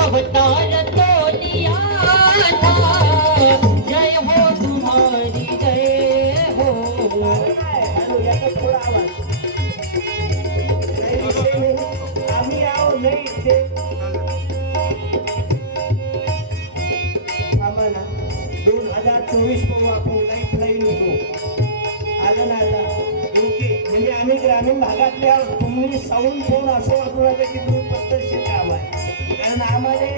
अवतार तो लिया था, जय हो तुम्हारी जय हो। आम्ही आहो नाही इथे आम्हाला 2024 पाहू आपण लाईफलाईन घेऊ आलं ना आता ओके. म्हणजे आम्ही ग्रामीण भागातल्या तुम्ही साऊंड फोन असं वाटू लागलं की तुम्ही पद्धतशीर काम आहे. कारण आम्हाला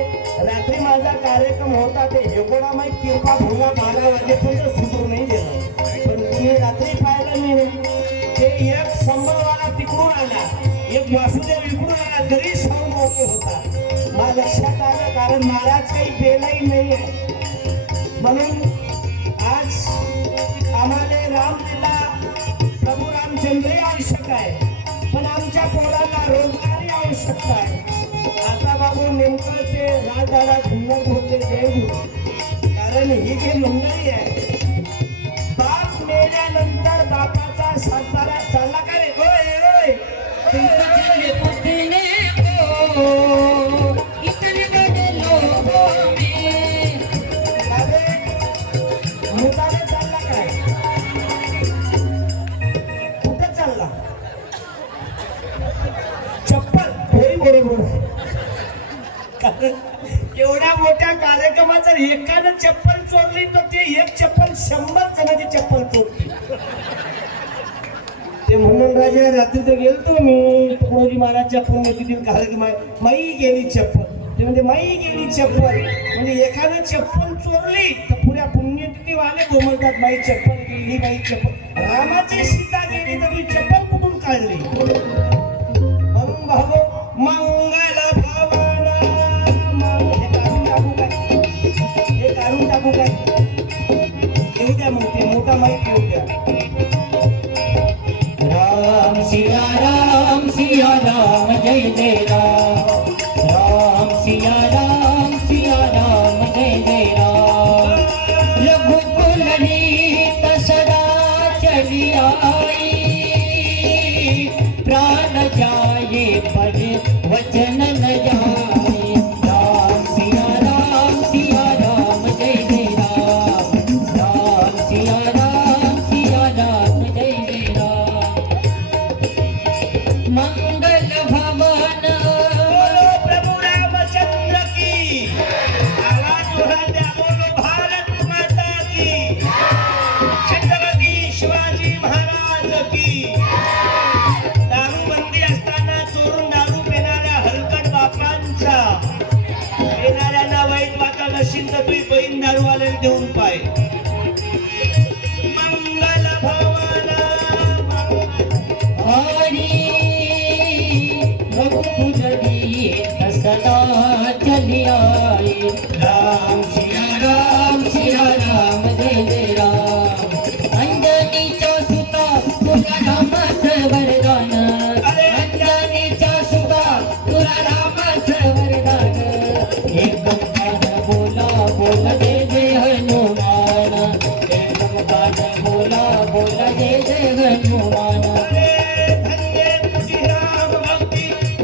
रात्री माझा कार्यक्रम होता ते हेकोडा माहीत किरपा भोगा 12 वाजेपर्यंत सुरू नाही दिलं. पण तुम्ही रात्री पाहिलं मी ते एक संभवाला तिकडून आला, एक वासुदेव इकडून आला, तरी साऊंड ओके होता. मला लक्षात आलं कारण महाराज काही बेलाही नाही आहे. म्हणून आज आम्हाला रामलीला प्रभू रामचंद्रही आवश्यक आहे, पण आमच्या पोरांना रोजगारही आवश्यकता आहे. आता बाबू नेमकं ते राजदादा सुंदर बोलले देव, कारण ही जी मंडळी आहे बाप मेल्यानंतर बापाचा सातबारा चालला का रे? ओय ओय चले पुतने को इतने बड़े लोगों में, अरे मुताने चालला काय? कुठं चालला? चप्पल होय बरोबर. कारण एवढ्या मोठ्या कार्यक्रमाचं एकानं चप्पल चोरली तर ते एक चप्पल 100 जणांची चप्पल चोरली. ते म्हणून राजा रात्री तर गेलतो मी तुकडोजी महाराजच्या पुण्यतिथीत कार्यक्रम आहे. माई गेली चप्पल, ते म्हणजे माई गेली चप्पल म्हणजे एखादं चप्पल चोरली तर पुऱ्या पुण्यतिथी वाले गोमलतात माई चप्पल गेली, माई चप्पल. रामाची सीता गेली तर मी चप्पल कुठून काढली? म्हणून भाऊ मंगल भवन हे काढून टाकू काय? हे काढून टाकू काय? येऊ द्या मग ते मोठा माईक येऊ द्या. राम सिया राम जय जय राम, राम सिया राम जय जय राम। रघुकुल नीत सदा चली आई, प्राण जाए पर वचन न जाए। राम सिया राम जय जय राम, राम सिया राम जय जय राम। मंगल भवन बोलो प्रभु रामचंद्र की, आवाज उठा द्या, बोलो भारत माता की, छत्रपती शिवाजी महाराज की। दारूबंदी असताना चोरून दारू पिणाऱ्या हलकट बापांचा, पिणाऱ्यांना वाईट वाटत असेल तर तुम्ही बहीण दारूवाल्याला देऊन पाय. मंगल भवन हरी रघुकुल नीत सदा चली आई। राम सिया राम जय जय राम। अंजनीच्या सुता तुला रामाचं वरदान, अंजनीच्या सुता तुला रामाचं वरदान। एकदम कान बोला बोला जय जय हनुमान, एकदम कान बोला बोला जय जय हनुमान।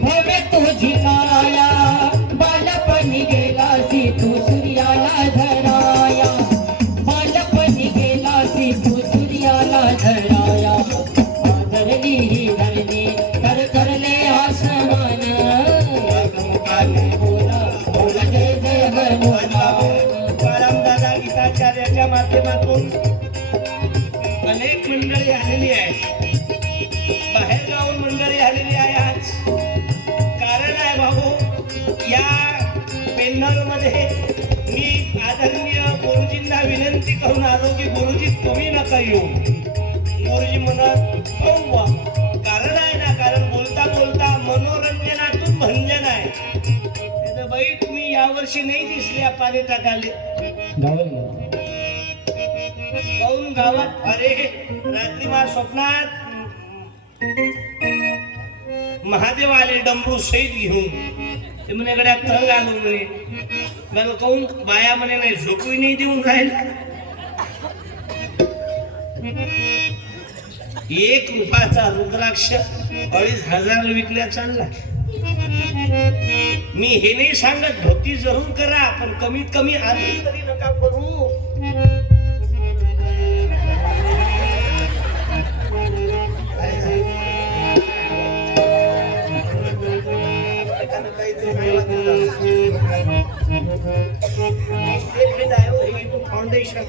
भवे तुझी माया बालपणी गेलासी तू सूर्याला धराया, बालपणी गेलासी तू सूर्याला धराया। आदरली ही धरणी कर करले आसमान, कान बोला बोला जय जय हनुमान। दादा गीताचार्याच्या माध्यमातून अनेक मंडळी आलेली आहे, बाहेर गावून मंडळी आलेली आहे आज. कारण आहे भाऊ, या पेन्नरमध्ये मी आदरणीय गुरुजींना विनंती करून आलो की गुरुजी तुम्ही नका येऊ. गुरुजी म्हणत हो वा, कारण आहे ना, कारण बोलता बोलता मनोरंजनातून भंजन आहे. त्याचं बाई तुम्ही यावर्षी नाही दिसल्या पाणी टाकाले पाहून गावात. अरे रात्री माझ्या स्वप्नात महादेव आले डमरू सहित घेऊन. ते म्हणे गड्या तंग आलो म्हणे. मला कहून बाया म्हणे नाही झोपही नाही देऊन राहिला. 1 रुपयाचा रुद्राक्ष 2,500 विकल्या चालला. मी हे नाही सांगत भक्ती जरूर करा, पण कमीत कमी आधी तरी नका करू. फाउंडेशन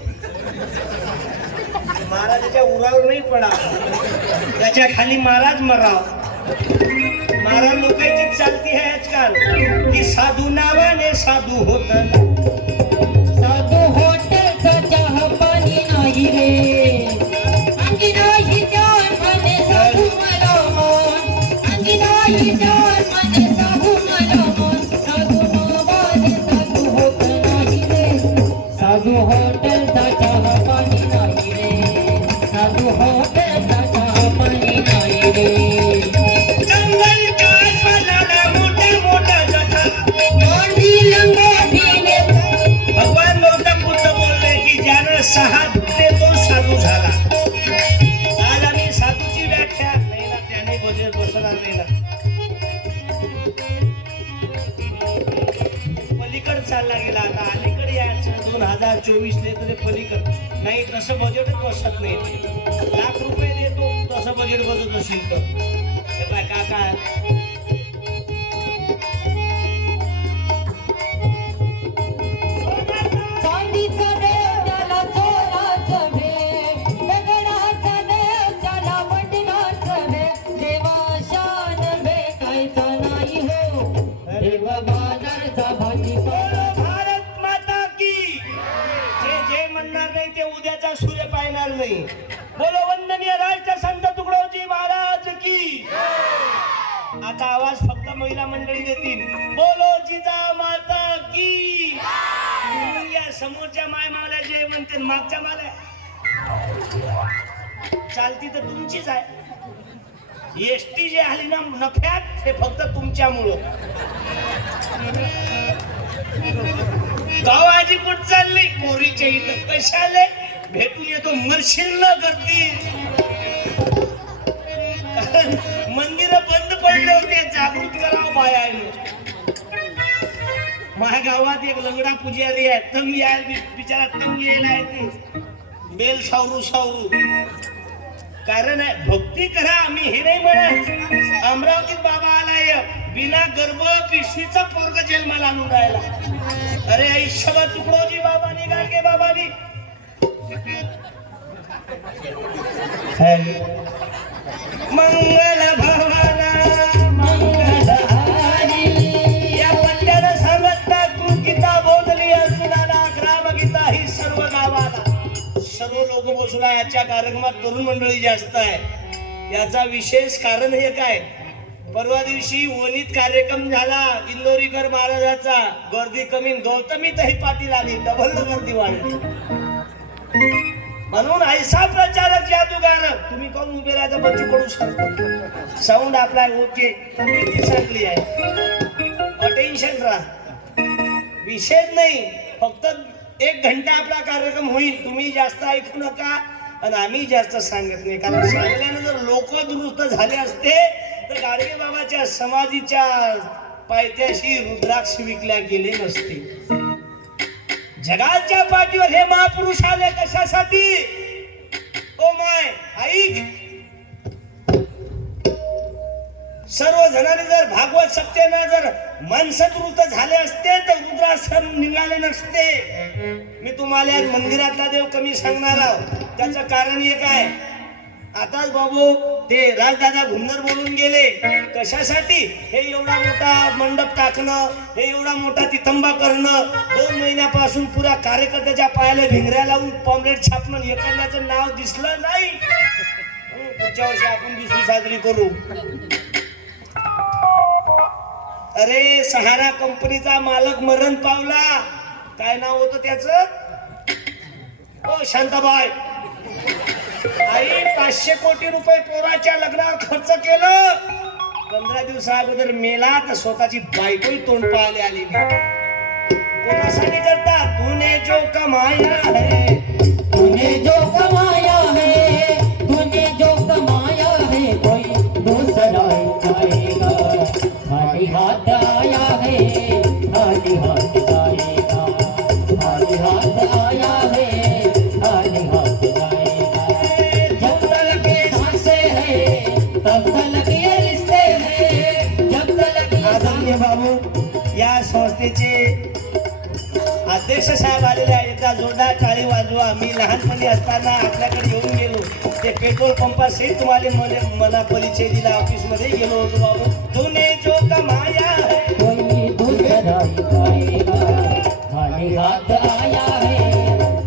महाराजाच्या उरावर नाही पडा, त्याच्या खाली महाराज मराव. महाराज लोकांची चालती आहे आजकाल की साधू नावाने साधू होत. साधू हॉटेलचा चहा पाणी नाही रे, अंगी नाही जान म्हणे साधू मला मन, अंगी नाही जान म्हणे साधू मला मन. साधू नावाने साधू होत नाही रे, साधू हॉटेलचा चहा पाणी नाही रे, साधू हॉटेलचा चहा पाणी नाही रे. जंगल कास वाला मोठा मोठा जठा गांधी लंगोटीने भगवान गौतम बुद्ध बोलले की ज्यानं 6 धुतले तो साधू झाला. आज आम्ही साधूची व्याख्या नाही ना, त्याने बसणार नाही ना. पलीकड चालला गेला, आता अलीकडे यायचं 2024 ने तरी पलीकड नाही. तसं बजेटच बसत नाही. ₹1,00,000 देतो तसं बजेट बसत असेल तर हे काय काका चांदीचा देव त्याला चोराचं भेट, दगडाचा देव त्याला वडिलाचं भेट. देवा शान भेटायचा नाही हो, देव बाजारचा भाजीपाला. भारत माता की जे म्हणणार नाही ते उद्याचा सूर्य पाहणार नाही. बोलो वंदनीय राष्ट्र संत तुकडोजी महाराज की. आता आवाज फक्त महिला मंडळी देतील. बोलो जिजा माता की. या समोरच्या माय मावल्या जे म्हणते मागच्या मावल्या चालती तर तुमचीच आहे. एसटी जे आली ना नफ्यात हे फक्त तुमच्यामुळं. गावाची कुठ चालली पोरीच्या इथं कशाले भेटून येतो मरशील न गर्दी. कारण मंदिर बंद पडले होते, जागृत करावं बायाने. माझ्या गावात एक लंगडा पुजारी आहे, तंग आहे बिचारा, तंग यायला आहे ते बेल सावरू सावरू. कारण आहे भक्ती करा, आम्ही हे नाही म्हणत. अमरावतीत बाबा आलाय बिना गर्भ पिशवीचा पोरग जन्माला आणून राहिला. अरे आयुष्यभर तुकडोजी बाबानी गाडगे बाबानी मंगल भवाना मंगल हारी. या पट्ट्यानं सांगता तू गीता बोधली अर्जुनाला, ग्रामगीता ही सर्व गावाला. सर्व लोक बसला याच्या कार्यक्रमात तरुण मंडळी जास्त आहे. याचा विशेष कारण हे काय, परवा दिवशी वणीत कार्यक्रम झाला इंदोरीकर महाराजाचा. गर्दी कमी, गौतमीतही पाटील आली, डबल गर्दी वाढली. म्हणून ऐसा प्रचारक जादूगार. तुम्ही कोण उभे राहायचा बच्चू कडू सांगतो. साऊंड आपला ओके चांगली आहे, अटेन्शन राहा. विशेष नाही, फक्त 1 घंटा आपला कार्यक्रम होईल. तुम्ही जास्त ऐकू नका आणि आम्ही जास्त सांगत नाही. कारण सांगल्यानं जर लोक दुरुस्त झाले असते तर गाडगे बाबाच्या समाधीच्या पायथ्याशी रुद्राक्ष विकल्या गेले नसते. जगाच्या पाठीवर हे महापुरुष आले कशासाठी? ओ माय ऐक, सर्व जणांनी जर भागवत सत्तेनं जर माणसं दुरुस्त झाले असते तर रुद्राक्ष निघाले नसते. मी तुम्हाला आज मंदिरातला देव कमी सांगणार आहोत. त्याचं कारण एक आहे. आताच बाबू ते राजदादा घुमनर बोलून गेले. कशासाठी? हे एवढा मोठा मंडप टाकणं, हे एवढा मोठा तिथंबा करणं, 2 महिन्यापासून पुरा कार्यकर्त्याच्या पायाला भिंगऱ्या लावून पॉम्पलेट छापणं, हे करण्याचं नाव दिसलं नाही. पुढच्या वर्षी आपण दुसरी साजरी करू. अरे सहारा कंपनीचा मालक मरण पावला. काय नाव होतं त्याचं? ओ शांताबाई. आई 500 कोटी रुपये पोराच्या लग्नावर खर्च केलं. 15 दिवसा अगोदर मेला तर स्वतःची बायकोही तोंड पाहायला आली. कोणासाठी करता? तूने जो कमाया है, तूने जो कमाया है, तूने जो कमाया है, कोई दूसरा जाएगा. खाली हाथ आया है खाली हाथ जाएगा, खाली हाथ आया है, खाली हाथ जाएगा। जब तक ये सांसें हैं, तब तक ये रिश्ते हैं, जब तक ये आदरणीय बाबू, या संस्थेचे अध्यक्ष साहेब आलेले आहेत. एकदा जोरदार टाळी वाजवा. आम्ही लहानपणी असताना आपल्याकडे येऊन गेलो. ते पेट्रोल पंपासहित तुम्हाला मला परिचय दिला. ऑफिसमध्ये गेलो होतो बाबू. तूने जो कमाया है कोई दूसरा ही पाएगा, खाली हाथ आया है,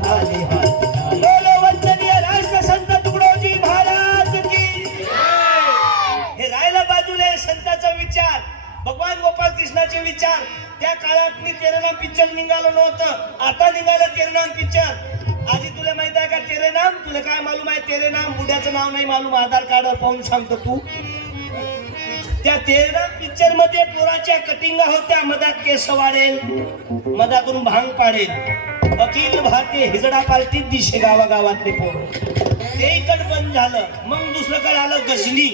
खाली हाथ जाएगा। बोलो वंदनीय राष्ट्रसंत तुकडोजी महाराज की. हे राहिला बाजूला आहे संतांचा विचार, भगवान गोपाल कृष्णाचे विचार. त्या काळात मी तेरे नाम पिक्चर निघालो नव्हतं, आता निघालं तेरे नाम पिक्चर. आधी तुला माहित आहे का तेरे नाम? तुला काय मालूम आहे तेरे नाम? बुड्याचं नाव नाही मालूम, आधार कार्डवर पाहून सांगतो तू. त्या तेरे नाम पिक्चर मध्ये पोराच्या कटिंगा होत्या, मधात केस वाढेल, मधातून भांग पाडेल, अखिल भारतीय हिजडा पार्टीत दिशे गावागावातले पोर. ते इकड बंद झालं. मग दुसरं काय आलं, गजनी.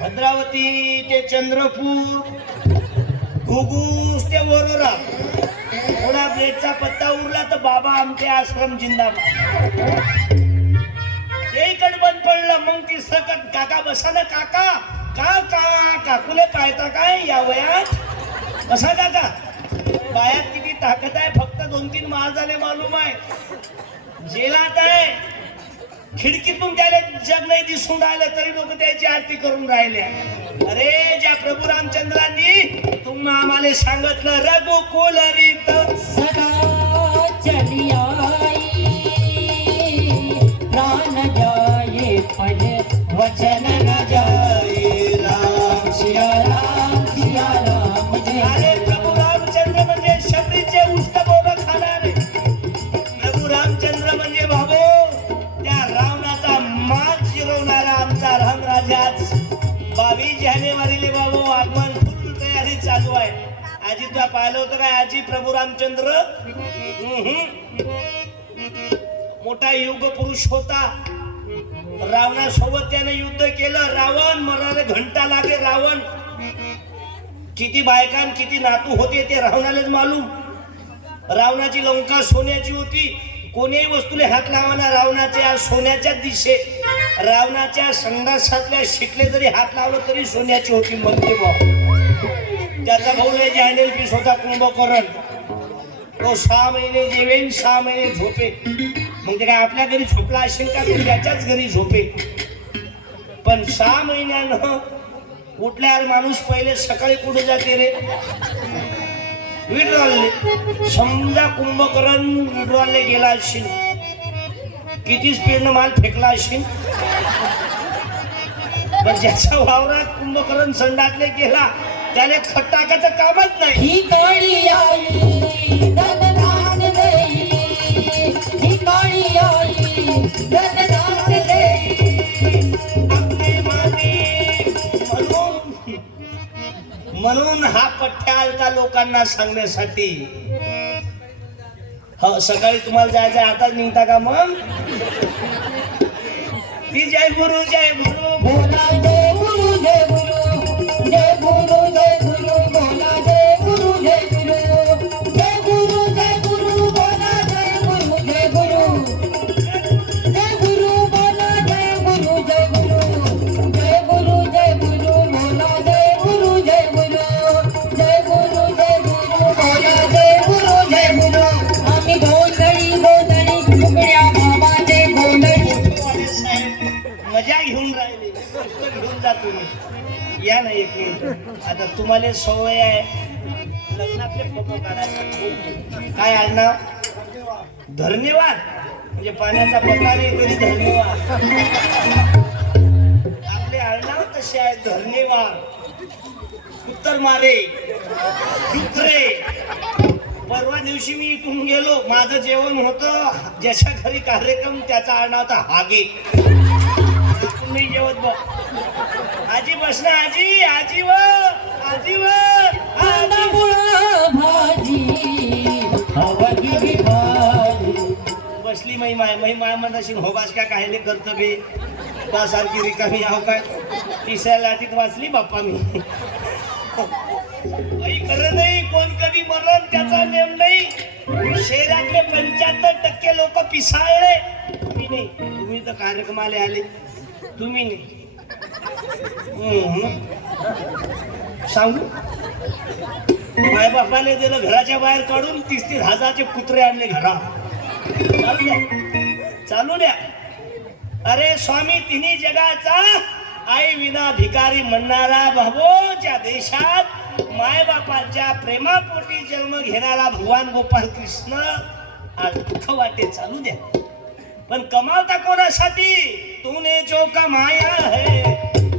भद्रावती ते चंद्रपूर, घुगुस ते वरोरा. थोडा ब्रेडचा पत्ता उरला तर बाबा आमचे आश्रम जिंदाबाद. एकड बंद पडलं. मग तिसरं काका बसा ना काका. काकुले पाहता काय या वयात? बसा काका. पायात किती ताकद आहे, फक्त 2-3 माळ झाले मालूम आहे. जेलात आहे. खिडकीतून त्याला जग नाही दिसून राहिलं तरी लोक त्याची आरती करून राहिले. अरे ज्या प्रभू रामचंद्रांनी तुम्हा आम्हाला सांगितलं, रघुकुल रीत सदा चली आई, प्राण जाए पर वचन न जाए, राम सिया राम सिया राम जय अरे प्रभू रामचंद्र म्हणजे शबरीचे उष्ट बोल खाणारे. प्रभू रामचंद्र म्हणजे बाबू त्या रावणाचा माग शिरवणारा आमचा रामराजाच. 22 जानेवारीले बाबू आगमन फुल तयारी चालू आहे. आजी तुला पाहिलं होतं काय आजी प्रभू रामचंद्र? मोठा युग पुरुष होता. रावणासोबत त्याने युद्ध केलं. रावण मराले घंटा लागे. रावण किती बायकां किती नातू होते ते रावणालाच मालूम. रावणाची लंका सोन्याची होती. कोणीही वस्तूले हात लावाना रावणाच्या सोन्याच्या दिशे. रावणाच्या संडासातल्या शिकले जरी हात लावलं तरी सोन्याची होती म्हणते बा. त्याचा भाऊ लय जॅनेल पीस होता कुंभकर्ण. तो 6 महिने जेवेन 6 महिने झोपे. मग ते काय आपल्या घरी झोपला असेल का? तू त्याच्याच घरी झोपे. पण 6 महिन्यानं उठल्यावर माणूस पहिले सकाळी कुठे जाते रे? विड्रॉलले. समजा कुंभकर्ण विड्रॉलले गेला असेल, किती स्पीडनं माल फेकला असेल. पण ज्याच्या वावरात कुंभकर्ण संडातले गेला त्याने खत टाकायचं कामच नाही. ही काळी आई धनधान देई, ही काळी आई धनधान देई. आपली माती म्हणून हा पठ्ठ्या आलता लोकांना सांगण्यासाठी. हो सकाळी तुम्हाला जायचं आताच निघता का मग? ती जय गुरु जय गुरु बोला जय गुरु जय गुरु जय गुरु जय गुरु बोला जय गुरु जय गुरु जय गुरु जय गुरु बोला जय गुरु जय गुरु जय गुरु बोला जय गुरु जय गुरु जय गुरु जय गुरु बोला जय गुरु जय गुरु जय गुरु जय गुरु बोला जय गुरु जय गुरु. आम्ही गोंधळी गोंधळी तुकड्या बाबाचे गोंधळी. मजा घेऊन राहिली. घेऊन जातो मी. या ना एक मिनिट. आता तुम्हाला सवय आहे लग्नातले फोटो काढायचा. काय आडनाव? धन्यवाद. म्हणजे पाण्याचा पत्ता नाही तरी धन्यवाद. आपले आडनाव तसे आहे धन्यवाद. उत्तर मारे दुसरे. परवा दिवशी मी इथून गेलो. माझं जेवण होतं. ज्याच्या घरी कार्यक्रम त्याचा आडनाव होता हागे. तुम्ही जेवत बघ. आजी बस ना आजी. आजी व आजी व आला मुळा भाजी हवगी भाजी. बसली मै माय म्हणशील होबास का काहीले करतं बे त्यासारखी रिकामी आव काय. तिसऱ्या लाटीत वाचली बाप्पा मी. काही करत नाही त्याचा नेम नाही. शहरातले 75% लोक पिसाळले. तुम्ही नाही, तुम्ही तर कार्यक्रमाला आले, तुम्ही नाही. सांगू माय बापाने दिलं घराच्या बाहेर काढून 30-30 हजाराचे कुत्रे आणले घरा. चालू द्या, चालू द्या. अरे स्वामी तिन्ही जगाचा आई विना भिकारी म्हणणारा भाऊ, ज्या देशात माय बापाच्या प्रेमापोटी जन्म घेणारा भगवान गोपाल कृष्ण आज दुःख वाटे. चालू द्या, पण कमावता कोणासाठी? तूने जो कमाया है,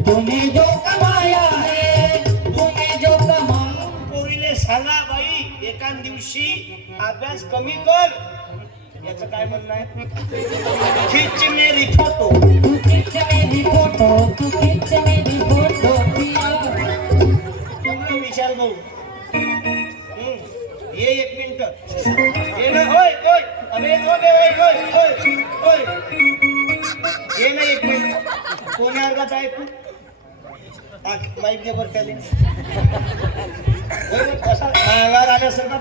तूने जो कमाया है, तूने जो कमाया. पोरीले सांगा बाई एका दिवशी अभ्यास कमी कर. याचं काय म्हणणं आहे? खिच मेरी फोटो, तू खिच मेरी फोटो, तू खिच मेरी फोटो पिया. तुम्ही विशाल भाऊ ये 1 मिनिट ये ना. होय होय अबे होय होय होय होय ये ना 1 मिनिट. कोण्या वर्गात आहे तू? माईक दे बरं त्याने. कसा मागावर आल्यासारखा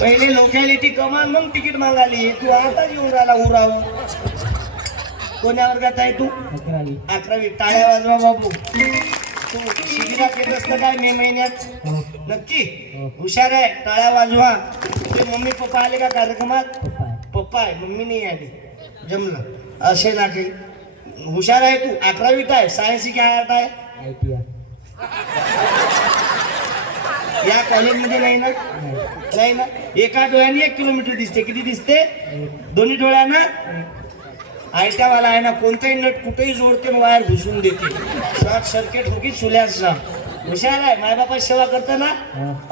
पहिले लोकॅलिटी कमान मग तिकीट मागाली. तू आता येऊन राहिला उराव. कोण्या वर्गात आहे तू? 11वी. टाळ्या वाजवा बाबू. तू शिबिरात येत असतं काय मे महिन्यात? नक्की हुशार आहे. टाळ्या वाजवा. तुझे मम्मी पप्पा आले का कार्यक्रमात? पप्पा आहे, मम्मी नाही आली. जमलं असे ना काही. हुशार आहे तू. 11वीत आहे. सायन्स की आर्ट आहे? या कॉलेजमध्ये नाही ना? नाही ना. एका डोळ्याने 1 किलोमीटर दिसते. किती दिसते? दोन्ही डोळ्यानं. आयट्यावाला आहे ना, कोणताही नट कुठेही जोडते, वायर घुसून देते. शॉर्ट सर्किट होगी चुल्याचा. हुशार आहे. मायबापा सेवा करता ना?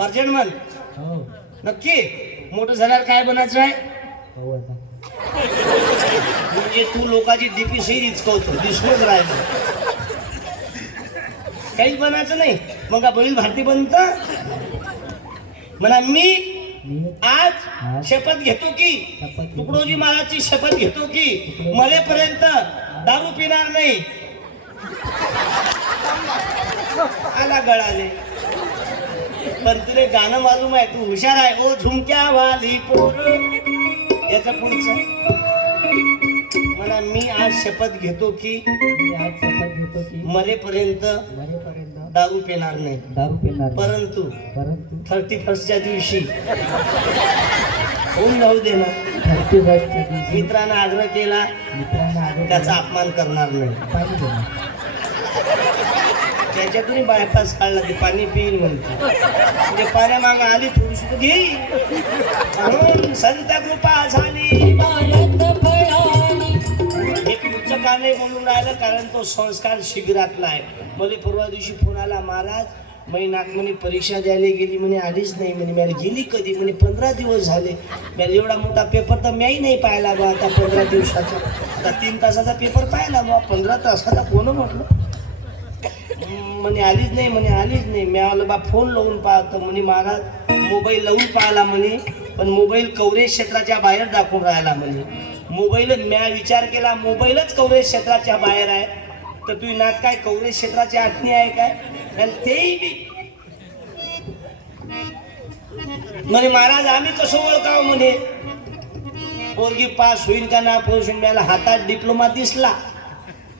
अर्जंट म्हण. नक्की मोठं झाल्यावर काय बनायचं आहे? म्हणजे तू लोकांची डीपी सही इचकवतो, दिसतोच राहिलं. काहीच बनायचं नाही. मग का बैल भारती बनत म्हणा. मी आज शपथ घेतो की तुकडोजी महाराजची शपथ घेतो की मरेपर्यंत दारू पिणार नाही. आला गळाले. पण तुला गाणं मालूम आहे, तू हुशार आहे. ओ झुमक्या वाली पोर. याचा पुढचं म्हणा. मी आज शपथ घेतो की मरेपर्यंत दारू पिणार नाही. परंतु 31च्या दिवशी होऊन जाऊ दे ना. मित्रांना आग्रह केला त्याचा अपमान करणार नाही. त्याच्यातून बायपास काढला की पाणी पिईन म्हणते. म्हणजे पाण्या मागं आली थोडीशी तर घेई. म्हणून संत कृपा झाली. एक पुढचं का नाही बोलून राहिलं, कारण तो संस्कार शिबिरातला आहे. मला परवा दिवशी फोन आला, महाराज महिन्यात म्हणे परीक्षा द्यायला गेली म्हणे, आलीच नाही म्हणे. मला गेली कधी म्हणे? 15 दिवस झाले. मला एवढा मोठा पेपर तर मीही नाही पाहिला बा. आता 15 दिवसाचा, आता 3 तासाचा पेपर पाहिला बा. 15 तासाचा कोण म्हटलं म्हणे आलीच नाही म्हणे, आलीच नाही. मी आलं बा फोन लावून पाहतो म्हणे. महाराज मोबाईल लावून पाहिला म्हणे, पण मोबाईल कव्हरेज क्षेत्राच्या बाहेर दाखवून राहिला म्हणे. मोबाईलच म्या विचार केला मोबाईलच कव्हरेज क्षेत्राच्या बाहेर आहे, तर तुझी नात काय कव्हरेज क्षेत्राच्या आतनी आहे काय? आणि तेही बी म्हणे महाराज आम्ही कसं ओळखावं म्हणे. पोरगी पास होईल का ना पास होईल. मला हातात डिप्लोमा दिसला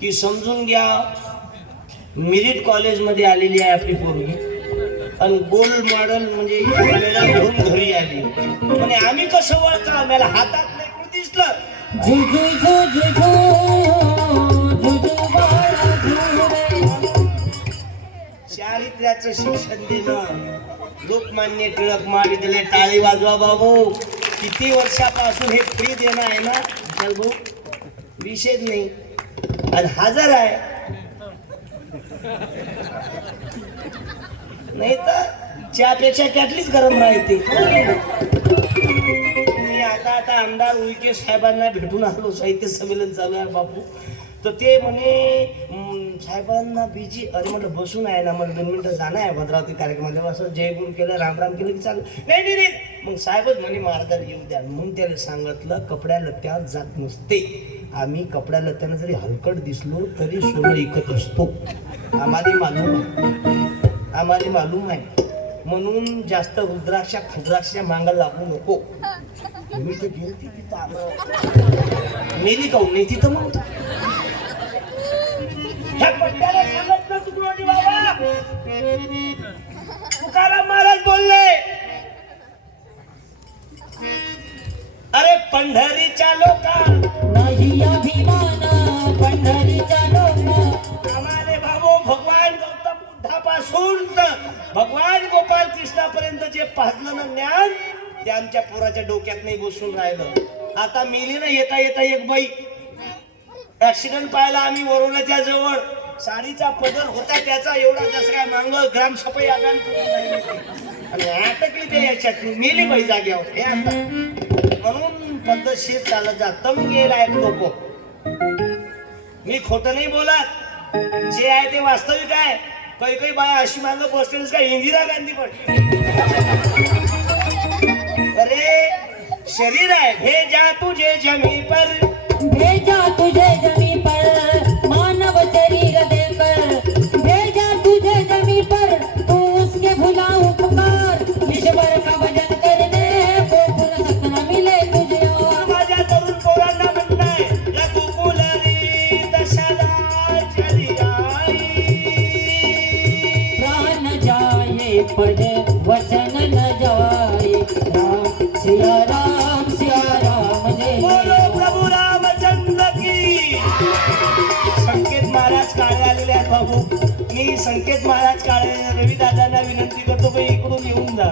की समजून घ्या मिरिट कॉलेजमध्ये आलेली आहे आपली पोरगी. आणि गोल्ड मॉडेल म्हणजे मेडल घेऊन घरी आली. म्हणे आम्ही कसं ओळखावं. मला हातात लेकरू दिसलं. चारित्र्याचं शिक्षण देणं. लोकमान्य टिळक महाविद्यालय. टाळी वाजवा बाबू. किती वर्षापासून हे फ्री देणं आहे ना चल भाऊ, विषयच नाही. आणि हजर आहे. नाही तर चहापेक्षा कॅटलीच गरम राहते. मी आता आमदार उईके साहेबांना भेटून आलो. साहित्य संमेलन चालू आहे बापू. तर ते म्हणे साहेबांना बिजी. अरे म्हटलं बसून आहे ना, मला 2 मिनिटं जाणं आहे भद्रावती कार्यक्रमाला. असं जयगुण केलं, रामराम केलं की चालू. नाही नाही. मग साहेबच म्हणे महाराजाला येऊ द्या. म्हणून त्याला सांगितलं कपड्या लत्त्यावर जात नसते. आम्ही कपड्या लत्त्यानं जरी हलकट दिसलो तरी सोनं विकत असतो. आम्हाला मालूम आहे, आम्हाला मालूम आहे. म्हणून जास्त रुद्राक्षा खुद्राक्षा मागायला लागू नको. मी तर गेलती तिथं आलं मेली काहून नाही तिथं मग ह्या पट्ट्याला सांगत ना तुकडोजी बाबा. तुकाराम महाराज बोलले, अरे पंढरीच्या लोका नाही अभिमान पंढरीच्या लोक. आम्हाला बाबू भगवान गौतम बुद्धापासून तर भगवान गोपाल कृष्णापर्यंत जे पाजलं ना ज्ञान ते आमच्या पोराच्या डोक्यात नाही बसून राहिलं. आता मेली ना येता येता एक बाई ऍक्सिडेंट पाहायला आम्ही वरोल्याच्या जवळ साडीचा पदर होता त्याचा एवढा जसं काय मांग ग्रामसफाई आदान आणि अटकली ते याच्यात मेली बाई जाग्यावर. हे आता म्हणून पद्धतशीर चालत जा. तम गेलाय लोक. मी खोटं नाही बोलत, जे आहे ते वास्तविक आहे. काही काही बाया अशी मागं बसते का इंदिरा गांधी पण. अरे शरीर आहे भेजा तुझे जमी पर, भेजा तुझे जमी पर मानव शरीर देकर. भेजा तुझे जमी पर तू उसके भुला उपकार. ईश्वर का भजन करने को फुर्सत न मिले तुझे और. माझ्या तरुण पोरांना म्हणताय रघुकुलरी दशला चली आई. प्राण जाए पद वचन न जाए. राम सिया राम जय बोलो प्रभु रामचंद्र की. संकेत महाराज काळे आलेले आहेत बाबू. मी संकेत महाराज काळे रवी दादांना विनंती करतो की इकडून येऊन जा.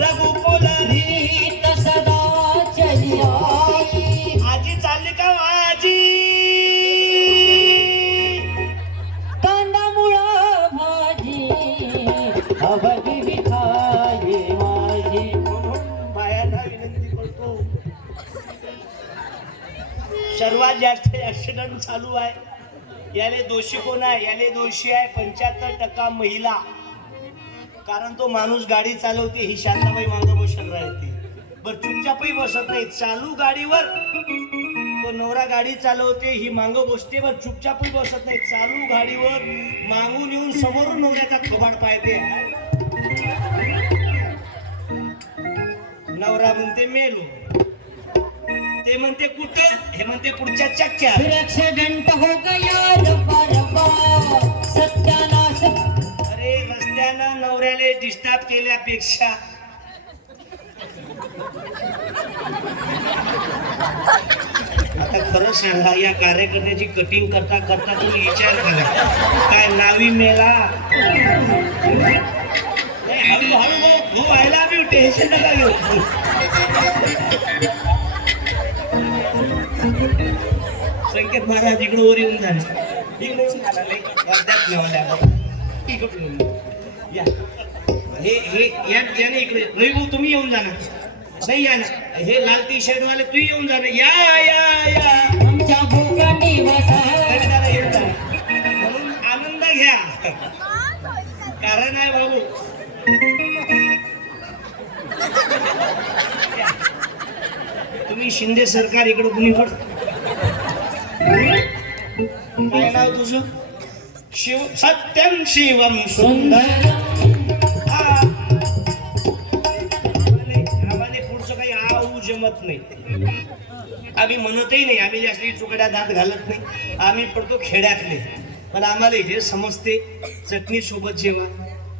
रघुकुलरी रीत सदा चली आई. आजी चालली का आजी. कांदा मुळा भाजी अवघी विखाये माझी. म्हणून बायांना विनंती करतो सर्वात जास्त ऍक्सिडेंट चालू आहे. याले दोषी कोण आहे. याले दोषी आहे 75% महिला. कारण तो माणूस गाडी चालवते ही शांताबाई मागं बसून राहते. बरं चुपचापही बसत नाही. चालू गाडीवर तो नवरा गाडी चालवते ही मागं बसते बरं चुपचापही बसत नाही. चालू गाडीवर मागून येऊन समोरून नवऱ्याचा थोबाड पाहते. नवरा म्हणते मेलो, ते म्हणते कुठे, हे म्हणते पुढच्या चक्क्यात. फिर एक्सीडेंट हो गया रब्बा रब्बा सत्यानाश. अरे रस्त्यानं नवऱ्याला डिस्टर्ब केल्यापेक्षा आता खरं सांगा या कार्यकर्त्याची कटिंग करता करता तुम्ही विचार करा काय नावी मेला. हळूहळू भाऊ व्हायला बी टेन्शन नका घेऊ. संकेत महाराज इकडे वर येऊन झाले. इकडे येऊन झाला नाही वर्ध्यात नेवाल्या. इकडून या हे याने इकडे रवी भाऊ तुम्ही येऊन जाणार नाही. या ना हे लाल टी शर्ट वाले तू येऊन जाणार. या या या आमच्या भोगाने वसा. रवी दादा येऊन जा म्हणून आनंद घ्या. कारण आहे बाबू तुम्ही शिंदे सरकार इकडं कुणीकडं. काय नाव तुझं. शिव सत्यम शिवम सुंदर. आम्हाला पुढचं काही आऊ जमत नाही. आम्ही म्हणतही नाही. आम्ही जास्त चुकड्या दात घालत नाही. आम्ही पडतो खेड्यातले. पण आम्हाला हे समजते चटणी सोबत जेव्हा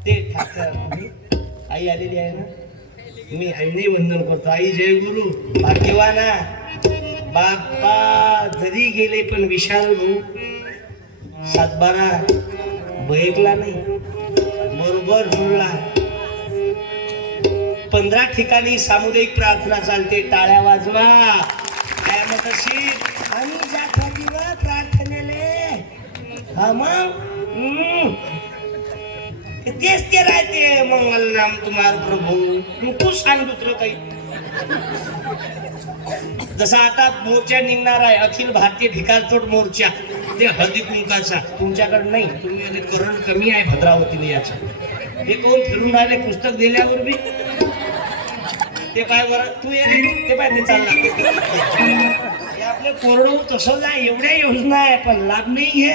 ते ठाकर. आई आलेली आहे ना. मी आईने वंदन करतो. आई जय गुरु भाग्यवाना. बाप्पा जरी गेले पण विशाल भाऊ सातबारा बैकला नाही बरोबर जुळला. 15 ठिकाणी सामुदायिक प्रार्थना चालते. टाळ्या वाजवा. काय मग अशी आम्ही जात होती ना प्रार्थनेले. हा मग तेच ते राहते. मंगल नाम तुम्हार प्रभू तू सांग दुसरं काही. जसा आता मोर्चा निघणार आहे अखिल भारतीय भिकारचोट मोर्चा ते हळदी कुंकाचा. तुमच्याकडे नाही. तुम्ही करण कमी आहे भद्रावतीने याचं. हे कोण फिरून राहिले पुस्तक दिल्यावर बी ते काय बरं तू ये ते पाय ते चालला. हे आपले कोरडं तसंच आहे. एवढ्या योजना आहे पण लाभ नाही घे.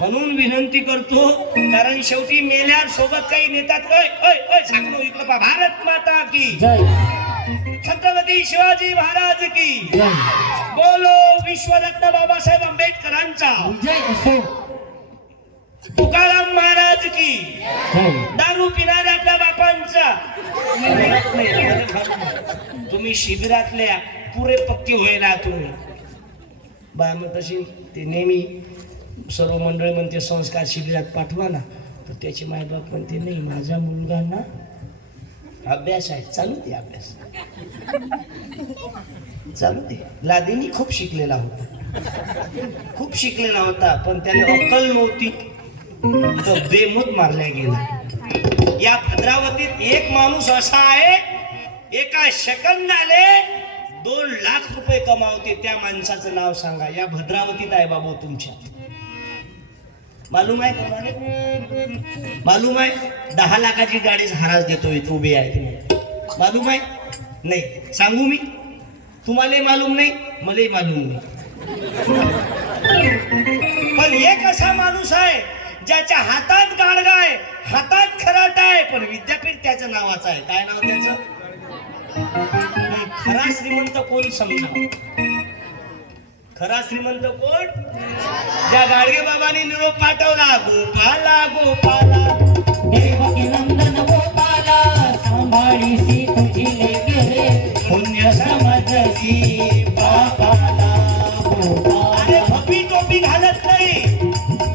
म्हणून विनंती करतो, कारण शेवटी मेल्यावर सोबत काही नेतात. सांगतो इकडं पहा. भारत माता की जय छत्रपती शिवाजी महाराज की जय बोलो विश्वरत्न बाबासाहेब आंबेडकरांचा जय असो तुकाराम महाराज की जय दारू पिणाऱ्या आपल्या बापांचा. तुम्ही शिबिरातल्या पुरे पक्के व्हायला तुम्ही बा. मग तशी ते नेहमी सर्व मंडळी म्हणते संस्कार शिबिरात पाठवा ना, तर त्याचे मायबाप म्हणते नाही, माझा मुलगा ना अभ्यास आहे, चालू दे अभ्यास, चालू दे. लादेनी खूप शिकलेला होता, पण त्याने अक्कल नव्हती तर बेमत मारल्या गेला. या भद्रावतीत एक माणूस असा आहे, एका सेकंदाले 2 लाख रुपये कमावते. त्या माणसाचं नाव सांगा. या भद्रावतीत आहे बाबू तुमच्या. मालूम आहे तुम्हाला? मालूम आहे? 10 लाखाची गाडीच हराज देतो इथे उभी आहे तुम्ही. मालूम आहे? नाही. सांगू मी? तुम्हाला मालूम नाही, मलाही मालूम नाही. पण एक असा माणूस आहे ज्याच्या हातात गाडगा आहे, हातात खराट आहे, पण विद्यापीठ त्याच्या नावाचं आहे. काय नाव त्याचं? खरा श्रीमंत कोण समजा? खरा श्रीमंत कोण? ज्या गाडगे बाबांनी निरोप पाठवला, गोपाला गोपाला देवकी नंदन गोपाला सांभाळीसी तुझी लेकरे पुण्य समजसी बापाला गोपाला. अरे भपी टोपी घालत नाही,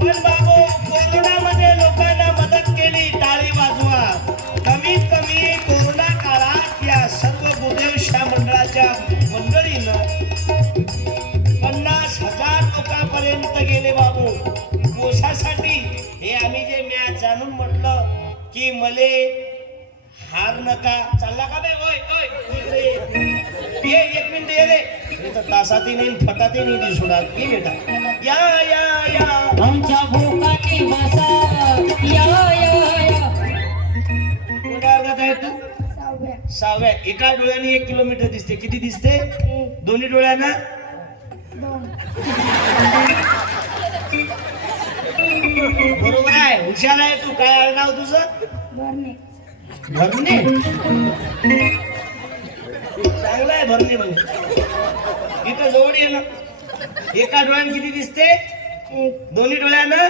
पण बाबू कोरोनामध्ये लोकांना मदत केली, टाळी वाजवा. कमीत कमी कोरोना काळात या सर्व गोदेवशा मंडळाच्या मंडळीनं 50,000 लोकांपर्यंत गेले बाबू कोशासाठी. हे आम्ही जे मॅच जाणून म्हटलं की मले हार नका. चालला का बे? ओय इकडे ये. 1 मिनिट ये रे. तर तासाती नाही फटाती नाही दिसणार. ये बेटा, या आमच्या भोकाटी बसा या कोणत्या वर्गात आहे तू? 6व्या. एका डोळ्याने 1 किलोमीटर दिसते. किती दिसते? दोन्ही डोळ्यानं? बरोबर आहे, हुशार आहे तू. काय नाव तुझं? भरणे. चांगलं आहे भरणे. म्हणजे इथं जवळ ये ना. एका डोळ्यानं किती दिसते? दोन्ही डोळ्यानं?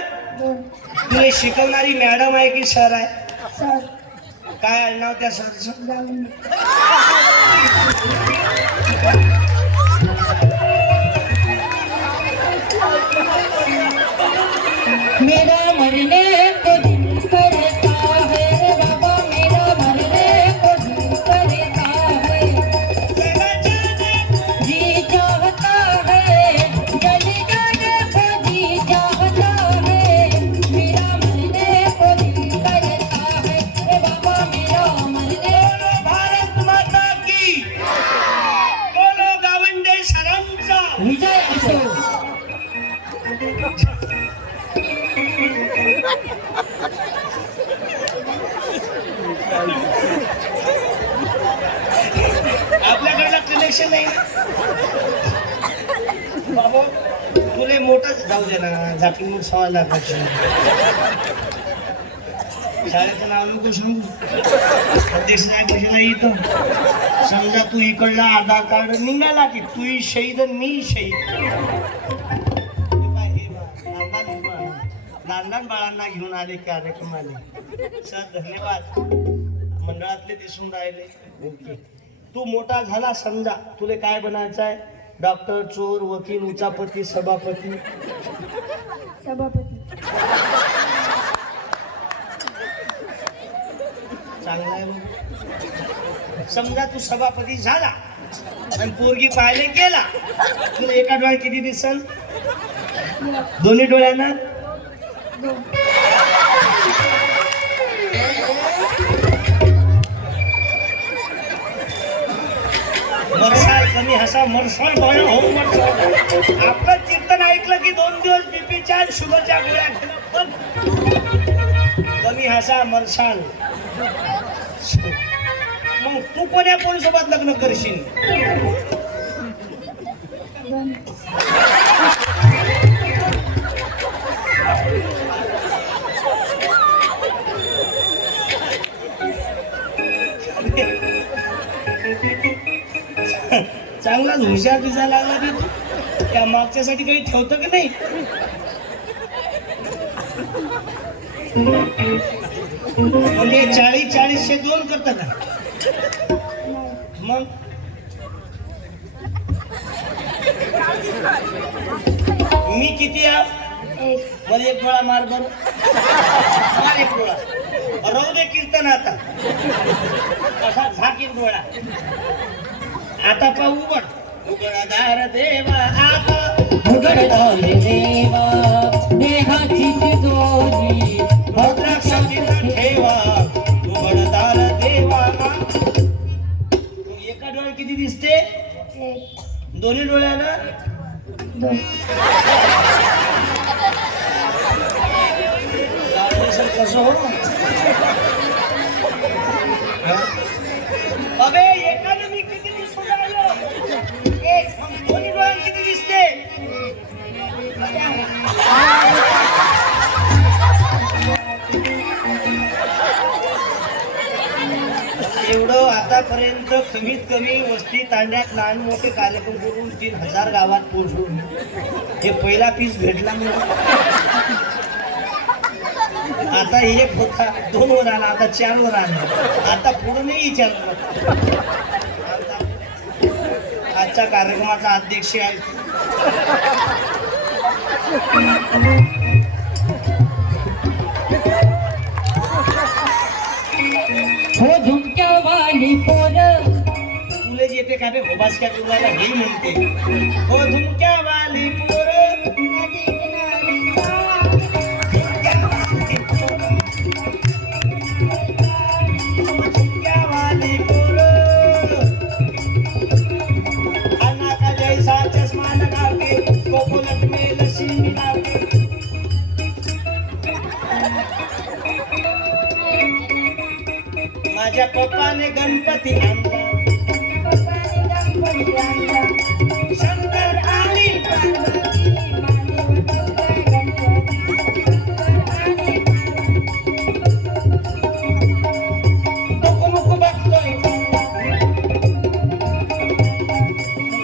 तुला शिकवणारी मॅडम आहे की सर आहे? काय नाव त्या सरचं? मेरा मरने को दिल करता है बाबा, मेरा मरने को दिल करता है. जी चाहता है जल जाने को जी चाहता है. मेरा मरने को दिल करता है बाबा, मेरा मरने. भारत माता की बोलो. गावंडे सरांचा विजय असो. आपल्याकडलं कनेक्शन नाही बाबू. तुला मोठं जाऊ दे ना. झाकी मग 6 लाखाची शाळेचं नाव नको सांगू. अध्यक्ष नाही कशाला इथं. समजा तू इकडला आधार कार्ड निघाला की तू शहीद मी शहीद. लहान बाळांना घेऊन आले कार्यक्रम आले. सर धन्यवाद. मंडळातले दिसून राहिले. ओके. तू मोठा झाला समजा, तुला काय बनायचं आहे? डॉक्टर, चोर, वकील, उचापती, सभापती? चांगला आहे. समजा तू सभापती झाला आणि पोरगी पाहायला गेला, तुला एका डोळ्यात किती दिसल? दोन्ही डोळ्यानं? मरसाळ कमी हसा मरसाळ भया हो मरसाळ. आपलं कीर्तन ऐकलं की 2 दिवस बीपीच्या आणि शुगरच्या गोळ्या घेणं. कमी हसा मरसाळ. मग तू कोण्या पोरीसोबत लग्न करशील? चांगलाच हुशार दिसायला लागला बे तू. त्या मागच्यासाठी काही ठेवतं की नाही? म्हणजे 40-40 2 करता का? मग मी किती आहे? मला एक डोळा मार बरं. मार एक डोळा. राहू दे कीर्तन आता. असा झाकीन डोळा. आता पाहू उघड. उघडदार देवा आता उघडदार देवा देहाची तिजोरी भद्राक्षातील ठेवा. उघडदार देवा. एका डोळ्यात किती दिसते? दोन्ही डोळ्यानं कसं हो? अबे एकाने मी किती दिसून राहिलो? एक दोन्ही डोळ्यात किती दिसते? एवढं आतापर्यंत कमीत कमी वस्ती तांड्यात लहान मोठे कार्यक्रम करून 3000 गावात पोहोचून हे पहिला पीस भेटला म्हणून. आता एक होता 2 वर आला, आता 4 वर आला. आता पुढे नाही विचारलं. आजच्या कार्यक्रमाचा अध्यक्ष आहे. हो झुमक्यावाली पोरं तुले येते का बे होबासक्या तुला हे म्हणते. हो झुमक्यावाली पोरं झुमक्यावाली पोरं अन्ना का जैसा चष्मा लगा के कोकोनट में लस्सी मिला के. माझ्या पप्पाने गणपती आणला. शंकर आणि नको बघतोय.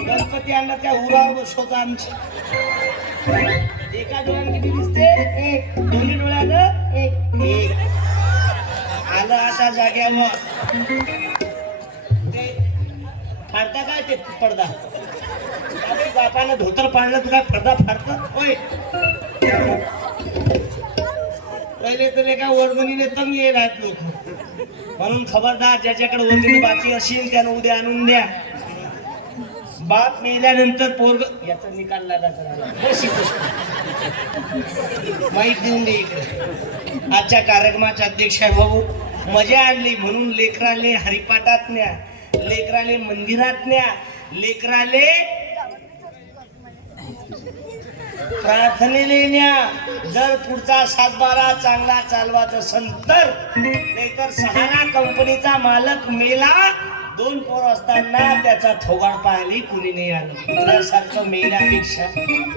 गणपती आणला त्या उरावर बसवतो आमच्या. एका डोळ्यानं किती दिसते? एक. दोन्ही डोळ्यानं एक. आलं आता जाग्यावर. ते फाडता काय ते पडदा? बापानं धोतर पाडलं तर काय पडदा फाडतं? होय. पहिले तर एका वर्गणीने तंग येणार लोक. म्हणून खबरदार, ज्याच्याकडे वर्गणी बाकी असेल त्यानं उद्या आणून द्या. बाप मेल्यानंतर पोरग याचा निकाल लादा करायला माहीत देऊन दे इकडे. आजच्या कार्यक्रमाचे अध्यक्ष आहे भाऊ. मजा आणली म्हणून लेकराले हरिपाठात न्या, लेकराले मंदिरात न्या, लेकराले प्रार्थनेने न्या. जर पुढचा 7-12 चांगला चालवायचा असेल तर. नाहीतर सहारा कंपनीचा मालक मेला, 2 पोर असताना त्याचा थोगाड पाहिली कुणी नाही आलं. तुझ्यासारखं मेल्यापेक्षा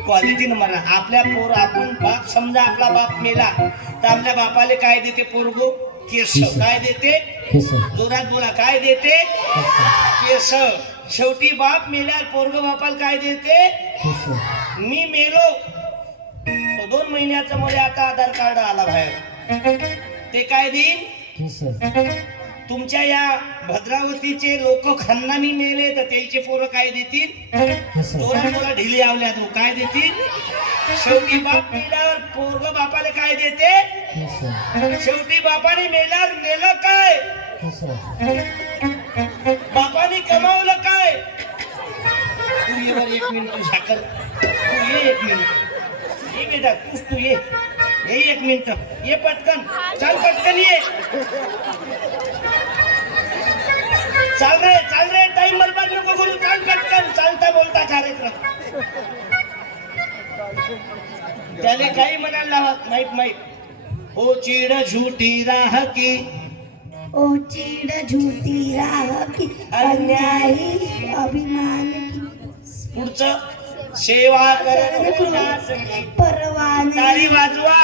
क्वालिटीनं म्हणा. आपल्या पोर आपण बाप समजा आपला बाप मेला तर आपल्या बापाले काय देते पोरगो? केस. काय देते? जोरात बोला. काय देते? केस. शेवटी बाप मेल्यावर पोरग बापाला काय देते? मी मेलो 2 महिन्याचं मध्ये आता आधार कार्ड आला बाहेर. ते काय देईन? तुमच्या या भद्रावतीचे लोक खानदानी मेले तर त्याचे पोरं काय देतील? जोरा ढिली आवल्या तो काय देतील? शेवटी बाप मेल्यावर पोरग बापाला काय देते? शेवटी बापाने मेल्यावर नेलं काय? बापाने कमावलं काय? तू ये बर 1 मिनिट साखर. तू ये 1 मिनिट. ये बेटा तू ये. ये 1 मिनिट. ये पटकन. चल पटकन ये. चाल रे टाइम बरबाद नको करू. चाल पटकन. चालता बोलता कार्यक्रम. त्याने काही म्हणायला लावत माहित. हो चीड झूठी राह की, ओ चीड झूठी राह की, अन्यायी अभिमान की. पुढचं सेवा करण उल्हास की, परवाने ताली वाजवा.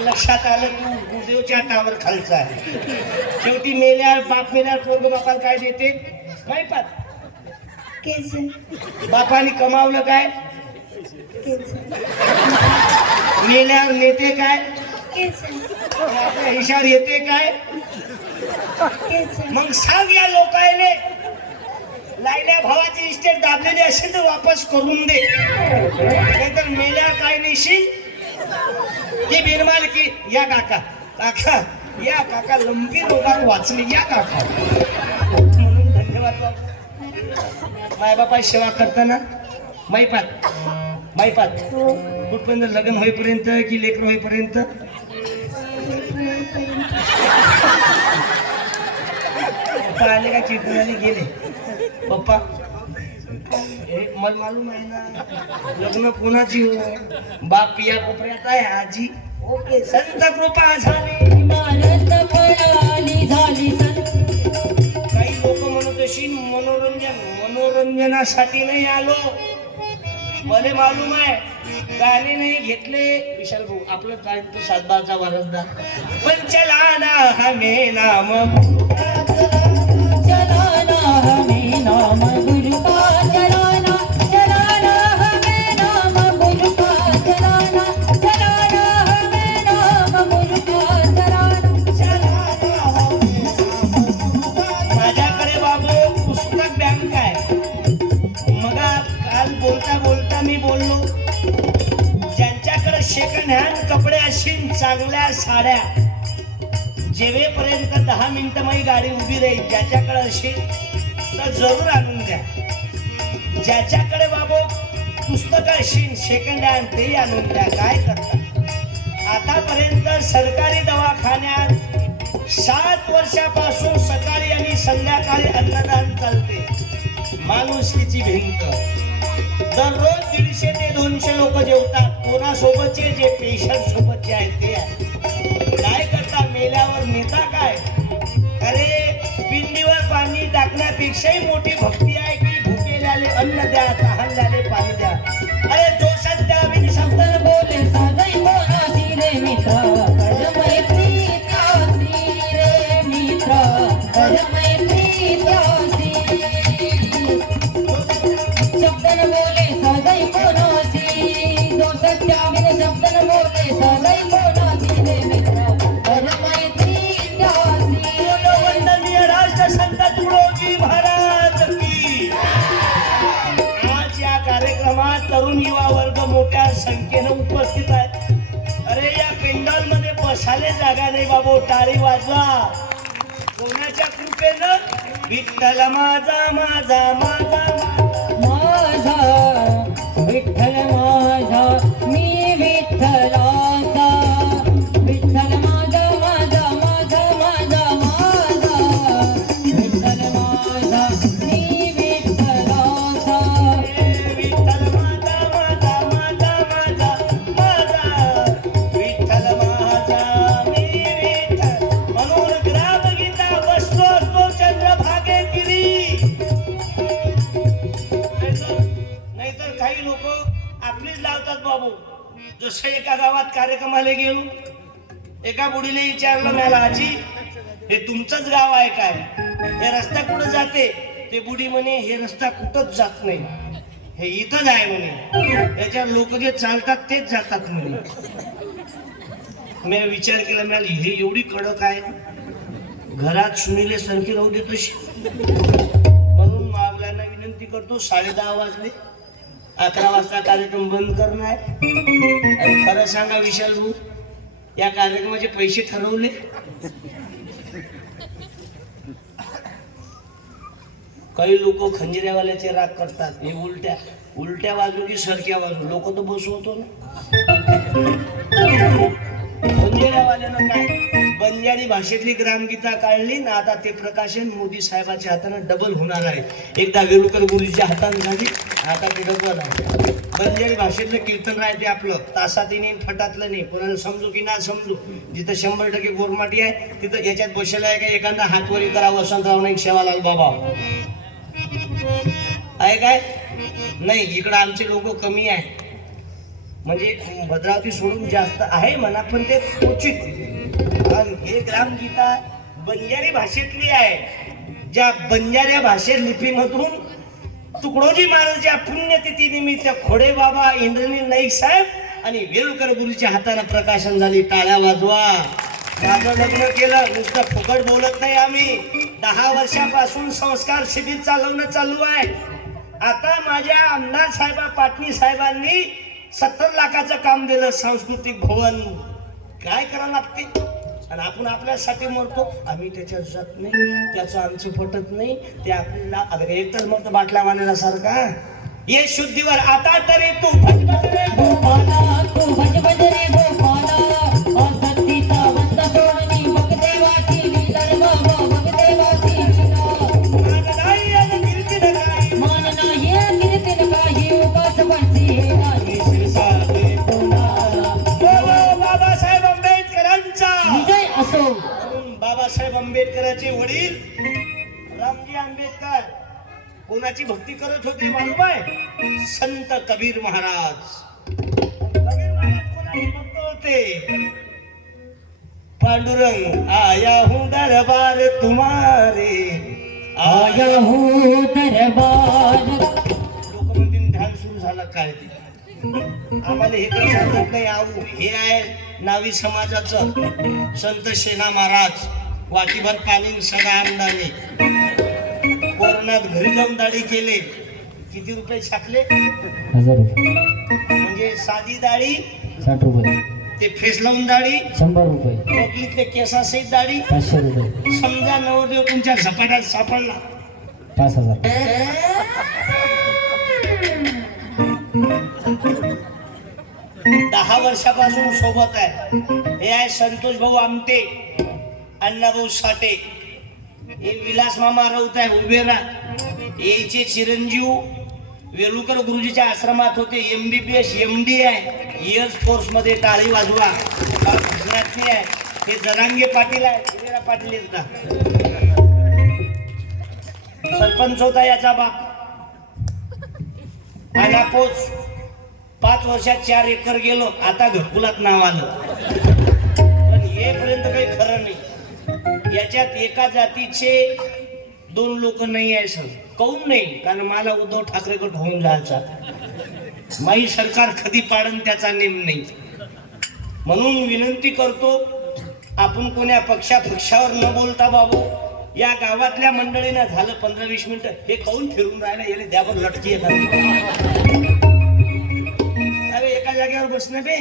लक्षात आलं तू गुरुदेवच्या टावर खालचा आहे. शेवटी मेल्यावर बाप मेल्यावर पोरग बापाला काय देते माहिती? केस बापाने कमावलं काय? केस मेल्यावर नेते काय? केस आपल्या हिशावर येते काय? केस मग सांग या लोकायले लायल्या भावाची इस्टेट दाबलेली असेल तर वापस करून दे, नाहीतर मेल्यावर काय नेशील की बिरमाल की या काका काका या काका लंबी रोगात वाचले या काका. म्हणून धन्यवाद बाबा. मायबापाची सेवा करताना माईपात कुठपर्यंत लग्न होईपर्यंत की लेकर होईपर्यंत? पप्पा आले का कीर्तनाने गेले? पप्पा मला मालूम आहे ना लग्न कोणाची हो? बाप या कोपऱ्यात आहे, आजी ओके. संत कृपा झाली इमारत पळाली झाली संत. काही लोक म्हणत अशी मनोरंजनासाठी नाही आलो. मला मालूम आहे गाणे नाही घेतले. विशाल भाऊ आपलं काय तो सातबारचा वारसदार. पण चला ना हमे नाम चलाना हमें नाम गुरु का, चलाना चलाना हमें नाम गुरु का, चलाना चलाना हमें नाम गुरु का, चलाना. माझ्याकडे बाबू पुस्तक बँक आहे. मग काल बोलता बोलता मी बोललो ज्यांच्याकडे सेकंड हँड कपडे असतील चांगल्या साड्या जेवेपर्यंत 10 मिनिटं माझी गाडी उभी राहील, ज्याच्याकडे असेल तर जरूर आणून द्या. ज्याच्याकडे बाबू पुस्तक असेल सेकंड हँड तेही आणून द्या. काय करता आतापर्यंत सरकारी दवाखान्यात 7 वर्षापासून सकाळी आणि संध्याकाळी अन्नदान चालते. माणुसकीची भिंत. दररोज 150 ते 200 लोक जेवतात. कोणासोबतचे जे पेशंट सोबतचे आहेत ते आहे. काय करता मेल्यावर नेता काय? अरे पिंडीवर पाणी टाकण्यापेक्षाही मोठी भक्ती आहे की भुकेल्याले अन्न द्या, तहानल्याले पाणी द्या. अरे जो सध्या मी शब्द बोले साजई कोणाशी रे मित्र, कर मैत्री त्यासी रे मित्र, कर मैत्री त्यासी. शब्दन बोले साजई कोणाशी, जो सत्याविन शब्दन बोले साजई कोणाशी रे मित्र, कर मैत्री त्यासी. वंदनीय राष्ट्रसंत तुकडोजी महाराज की. आज या कार्यक्रमात तरुण युवा वर्ग मोठ्या संख्येने उपस्थित आहे. अरे या पेंडॉल मध्ये बसायला जागा नाही बाबू. टाळी वाजवा. कोणाच्या कृपेनं? विठ्ठल माझा माझा माझा माझा विठ्ठल माझा मी विठ्ठलाचा, विठ्ठल माझा माझा माझा माझा माझा, विठ्ठल माझा मी विठ्ठलाचा. विठ्ठल माझा माझा माझा माझा माझा, विठ्ठल माझा मी विठ्ठल. म्हणून ग्रामगीता बसलो असतो चंद्रभागे किरी. नाहीतर काही लोक आपलीच लावतात बाबू. जसं एका गावात कार्यक्रमाला गेलो, एका बुडीला विचारलं मला, आजी हे तुमचंच गाव आहे काय? हे रस्ता कुठं जाते? ते बुडी म्हणे हे रस्ता कुठंच जात नाही, हे इथंच आहे म्हणे. याच्या लोक जे चालतात तेच जातात म्हणे. मी विचार केला मला हे एवढी कडक आहे, घरात सुनीले सरकी राहू दे तशी. म्हणून मावल्यांना विनंती करतो 10:30 वाजले, 11 वाजता कार्यक्रम बंद करणार. आणि खरं सांगा विशाल भाऊ या कार्यक्रमाचे पैसे ठरवले? काही लोक खंजिऱ्यावाल्याचे राग करतात. हे उलट्या बाजू की सरक्या बाजू लोक तर बसवतो ना. खंजिऱ्यावाल्यानं काय बंजारी भाषेतली ग्रामगीता काढली ना, आता ते प्रकाशन मोदी साहेबाच्या हाताने डबल होणार आहे. एकदा वेलुकर गुरुजीच्या हाताने झाली, आता ते डबल आहे. बंजारी भाषेतलं कीर्तन राहते आपलं, तासात नाही फटातलं नाही. कोणाला समजू की ना समजू, जिथं 100% गोरमाटी आहे तिथं याच्यात बसलेला आहे का एखादा हातवरी करा वसंतराव नाईक शेवालाल बाबा आहे काय? नाही, इकडं आमचे लोक कमी आहे. म्हणजे भद्रावती सोडून जास्त आहे म्हणा, पण ते क्वचित. आणि हे ग्रामगीता बंजारी भाषेतली आहे. ज्या बंजाऱ्या भाषेत लिपीमधून तुकडोजी महाराजांच्या पुण्यतिथी निमित्त खोडे बाबा, इंद्रनील नाईक साहेब आणि वेलुकर गुरुच्या हाताने प्रकाशन झाली. टाळ्या वाजवा. माझं लग्न केलं, नुसतं फुकट बोलत नाही आम्ही. 10 वर्षापासून संस्कार शिबिर चालवणं चालू आहे. आता माझ्या आमदार साहेबा पाटणी साहेबांनी 70 लाखाचं काम दिलं. सांस्कृतिक भवन काय करावं लागते, आणि आपण आपल्यासाठी मरतो. आम्ही त्याच्यात जात नाही, त्याचं आमचं पटत नाही. ते आपल्याला एकतर मग बाटल्या मारण्यासारखा ये शुद्धीवर. आता तरी तू भज भज रे गोपाला, तू भज भज रे गोपाला, सत्तीचा वंद सोडणी बघ देवाची लीला रे बाबा, बघ देवाची लीला. मान नाही आणि कीर्ती नाही, मान नाही कीर्तन काही, उपास पंची हे नाही. शिरसाले पुन्हा. बोलो बाबासाहेब आंबेडकरांचा विजय असो. म्हणून बाबासाहेब आंबेडकरांचे वडील रामजी आंबेडकर कोणाची भक्ती करत होते मालूम आहे? संत कबीर महाराज. कबीर महाराज कोणाचे भक्त होते? पांडुरंग आया हूं दरबार तुम्हारे, आया हूँ दरबार. लोक म्हणतील ध्यान सुरू झालं काय ते. आम्हाला हे काही सांगत नाही. आऊ हे आहे नावी समाजाचं संत सेना महाराज. वाटीभर पाणी सदा आमदानी. कोरोनात घरी जाऊन दाढी केले. किती रुपये छापले? 1000 रुपये. म्हणजे साधी दाढी 60 रुपये. ते फेस लावून दाढी 100 रुपये. पब्लिकले केसासहित दाढी. 500 रुपये. समजा नवरदेव तुमच्या झपाट्यात सापडला 5000. 10 वर्षापासून सोबत आहे. हे आहे संतोष भाऊ आमटे, अण्णाभाऊ साठे, हे विलास मामा राऊत आहे उभेरा, याचे चिरंजीव वेलुकर गुरुजीच्या आश्रमात होते. MBBS MD आहे, एअर फोर्स मध्ये. टाळी वाजवा. गुजरातली आहे. हे जरांगे पाटील आहे, उभेरा पाटील एकदा सरपंच होता याचा बाप. अनापोच 5 वर्षात 4 एकर गेलो. आता घरकुलात नाव आलं, पण येपर्यंत काही खरं नाही. याच्यात एका जातीचे 2 लोक नाही आहे सर. काऊन नाही? कारण मला उद्धव ठाकरे गट होऊन जायचा. माई सरकार कधी पाडन त्याचा नेम नाही. म्हणून विनंती करतो, आपण कोण्या पक्षावर न बोलता बाबू या गावातल्या मंडळीनं झालं 15-20 मिनिटं हे काऊन फिरून राहिलं. याला द्यावर लटकी येतात. अरे एका जागेवर बसणं बे.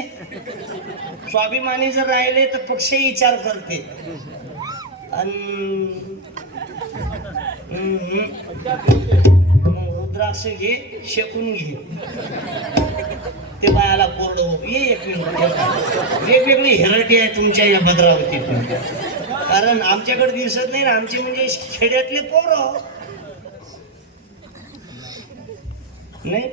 स्वाभिमानी जर राहिले तर पक्षही विचार करते. रुद्राक्ष घे, शेकून घे, ते बायाला कोरडं. ये एक मिनिट. वेगवेगळी हेरटी आहे तुमच्या या भद्रावतीत. कारण आमच्याकडे दिसत नाही ना. आमचे म्हणजे खेड्यातले पोरं नाही.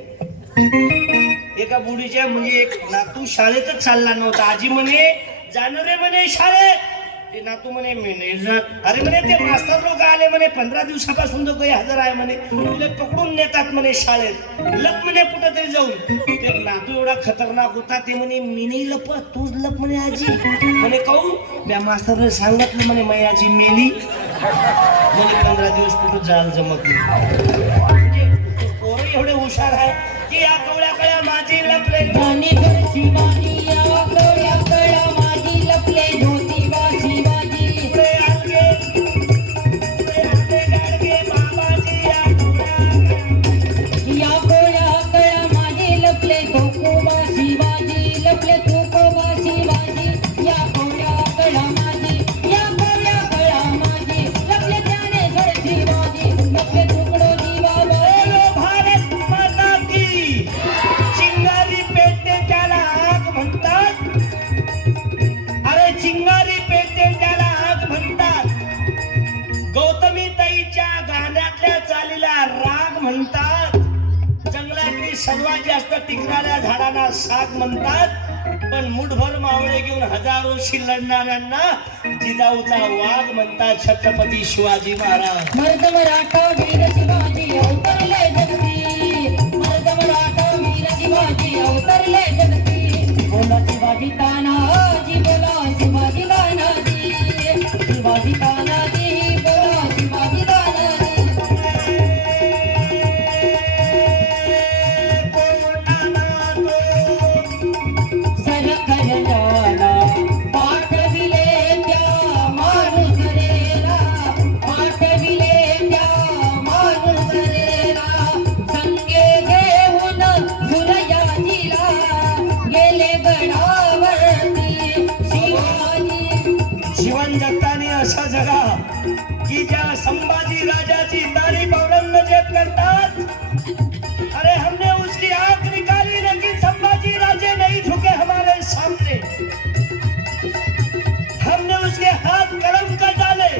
एका बुढीच्या म्हणजे एक नातू शाळेतच चालला नव्हता. आजी म्हणे जाणं रे म्हणे शाळेत. ते नातू म्हणे मी नाही जात. अरे म्हणे ते मास्तर लोक आले म्हणे 15 दिवसापासून जो काही हजर आहे म्हणे, तुला पकडून नेतात म्हणे शाळेत. लप म्हणे कुठं तरी जाऊन. ते नातू एवढा खतरनाक होता. ते म्हणे मी नाही लप, तूच लप म्हणे आजी. म्हणे काहून? त्या मास्तरने सांगितलं म्हणे माझी आजी मेली म्हणे. 15 दिवस कुठं जायला जमत नाही. म्हणजे पोरं एवढे हुशार आहे की या कवड्या कळ्या माझी लपले धनी घरची बाणी, या कवड्या कळ्या माझी लपले ज्योतिबा शिवाजी. पुढे आलगे, पुढे आले गाडगे बाबाजी. या कवड्या कळ्या माझी लपले तुकोबा शिवाजी, लपले तुकोबा शिवाजी. या कवड्या कळ्या माझी, या कवड्या कळ्या माझी, लपले ज्ञानेश्वर शिवाजी, लपले तुकडोजी बाबा. बोलो भारत माता की. चिंगारी पेटते त्याला आग म्हणतात. अरे चिंगारी पेटते त्याला आग म्हणतात. गौतमी ताईच्या गाण्यातल्या चालीला राग म्हणतात. जंगलातली सर्वात जास्त टिकणाऱ्या झाडांना साग म्हणतात. पण मुठभर मावळे घेऊन हजारोशी लढणाऱ्यांना जिजाऊचा वाघ म्हणतात. छत्रपती शिवाजी महाराज. मर्द मराठा वीर शिवाजी अवतरले जगती, मर्द मराठा वीर शिवाजी अवतरले जगती. बोला शिवाजी तानाजी बोला शिवाजी तानाजी शिवाजी तानाजी बोला शिवाजी तानाजी सरकर झाला पाठविले त्या माणूस रेला पाठविले त्या माणूस रेला संगे घेऊन सुरयाजीला गेले गडावरती शिवाजी जीवन जगताना असा जगा की ज्या संभाजी राजाची तारीफ औरंगजेब करतात. अरे हमने उसकी आंख निकाली लेकिन संभाजी राजे नहीं झुके हमारे सामने. हमने उसके हाथ कलम कर डाले,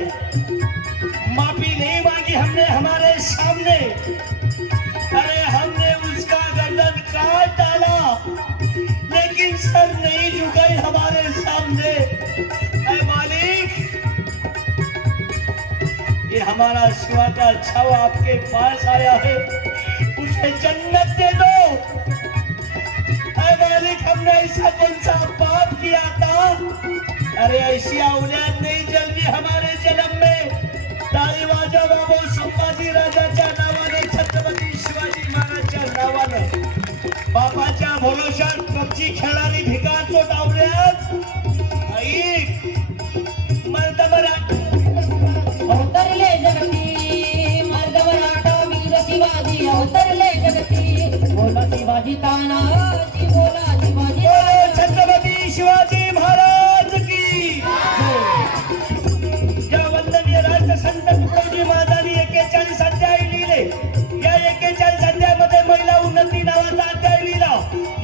माफी नहीं मांगी हमने हमारे सामने. अरे हमने उसका गर्दन काट डाला लेकिन सर नहीं झुके हमारे सामने. ऐ मालिक, ये हमारा शिवा का छावा आपके पास आया है, उसे जन्नत दे दो. ऐ मालिक, हमने ऐसा कौन सा पाप किया था? अरे ऐसी औलाद नहीं जल्दी हमारे जन्म में. ताली वाजा बाबू संभाजी राजाच्या नावाने, छत्रपती शिवाजी महाराजच्या नावाने, बापाच्या भरोशात कच्ची खेळणारी भिकारचो डावल्यात. ऐक मर्द मराठा अवतरले जगती मर्द मराठा वीर शिवाजी अवतरले जगती बोला शिवाजी तानाजी बोला शिवाजी छत्रपती शिवाजी महाराज की या वंदनीय राष्ट्रसंत तुकडोजी महाराजांनी 41 अध्याय लिहिले. या 41 अध्यायामध्ये महिला उन्नती नावाचा अध्याय लिहिला.